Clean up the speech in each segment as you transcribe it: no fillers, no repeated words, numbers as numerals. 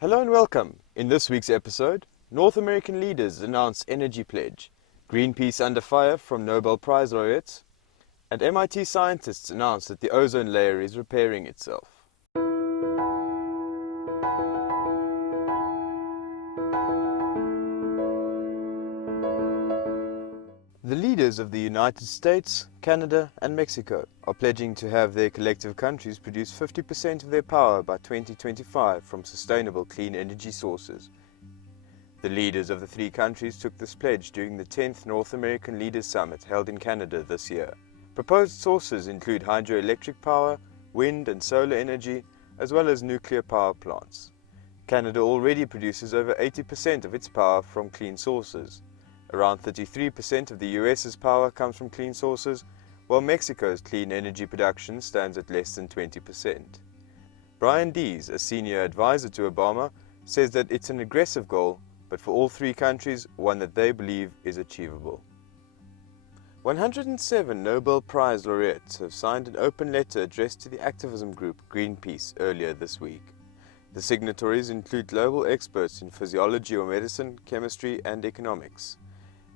Hello and welcome. In this week's episode, North American leaders announce energy pledge, Greenpeace under fire from Nobel Prize laureates, and MIT scientists announce that the ozone layer is repairing itself. The leaders of the United States, Canada and Mexico are pledging to have their collective countries produce 50% of their power by 2025 from sustainable clean energy sources. The leaders of the three countries took this pledge during the 10th North American Leaders Summit held in Canada this year. Proposed sources include hydroelectric power, wind and solar energy, as well as nuclear power plants. Canada already produces over 80% of its power from clean sources. Around 33% of the US's power comes from clean sources, while Mexico's clean energy production stands at less than 20%. Brian Dees, a senior advisor to Obama, says that it's an aggressive goal, but for all three countries, one that they believe is achievable. 107 Nobel Prize laureates have signed an open letter addressed to the activism group Greenpeace earlier this week. The signatories include global experts in physiology or medicine, chemistry and economics.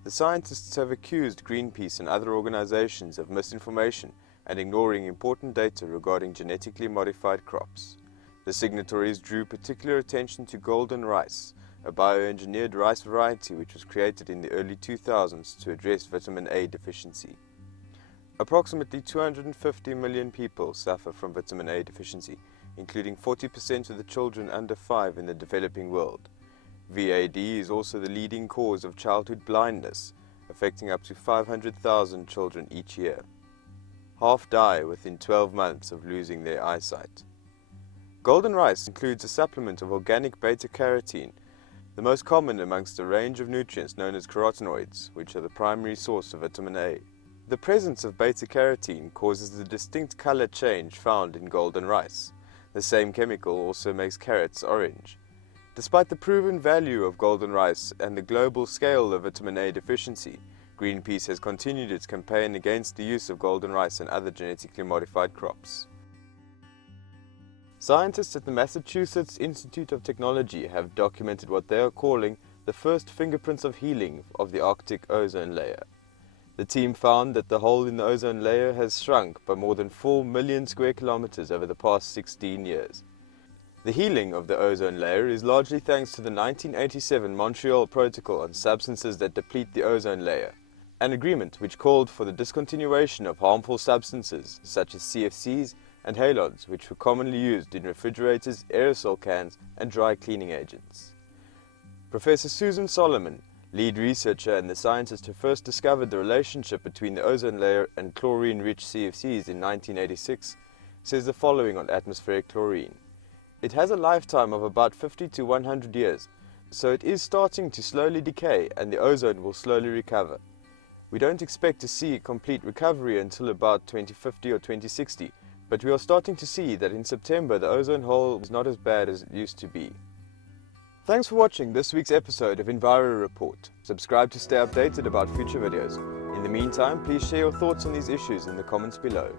The scientists have accused Greenpeace and other organizations of misinformation and ignoring important data regarding genetically modified crops. The signatories drew particular attention to golden rice, a bioengineered rice variety which was created in the early 2000s to address vitamin A deficiency. Approximately 250 million people suffer from vitamin A deficiency, including 40% of the children under 5 in the developing world. VAD is also the leading cause of childhood blindness, affecting up to 500,000 children each year. Half die within 12 months of losing their eyesight. Golden rice includes a supplement of organic beta-carotene, the most common amongst a range of nutrients known as carotenoids, which are the primary source of vitamin A. The presence of beta-carotene causes the distinct color change found in golden rice. The same chemical also makes carrots orange. Despite the proven value of golden rice and the global scale of vitamin A deficiency, Greenpeace has continued its campaign against the use of golden rice and other genetically modified crops. Scientists at the Massachusetts Institute of Technology have documented what they are calling the first fingerprints of healing of the Arctic ozone layer. The team found that the hole in the ozone layer has shrunk by more than 4 million square kilometers over the past 16 years. The healing of the ozone layer is largely thanks to the 1987 Montreal Protocol on substances that deplete the ozone layer, an agreement which called for the discontinuation of harmful substances such as CFCs and halogens, which were commonly used in refrigerators, aerosol cans and dry cleaning agents. Professor Susan Solomon, lead researcher and the scientist who first discovered the relationship between the ozone layer and chlorine-rich CFCs in 1986, says the following on atmospheric chlorine. It has a lifetime of about 50 to 100 years, so it is starting to slowly decay and the ozone will slowly recover. We don't expect to see complete recovery until about 2050 or 2060, but we are starting to see that in September the ozone hole is not as bad as it used to be. Thanks for watching this week's episode of Enviro Report. Subscribe to stay updated about future videos. In the meantime, please share your thoughts on these issues in the comments below.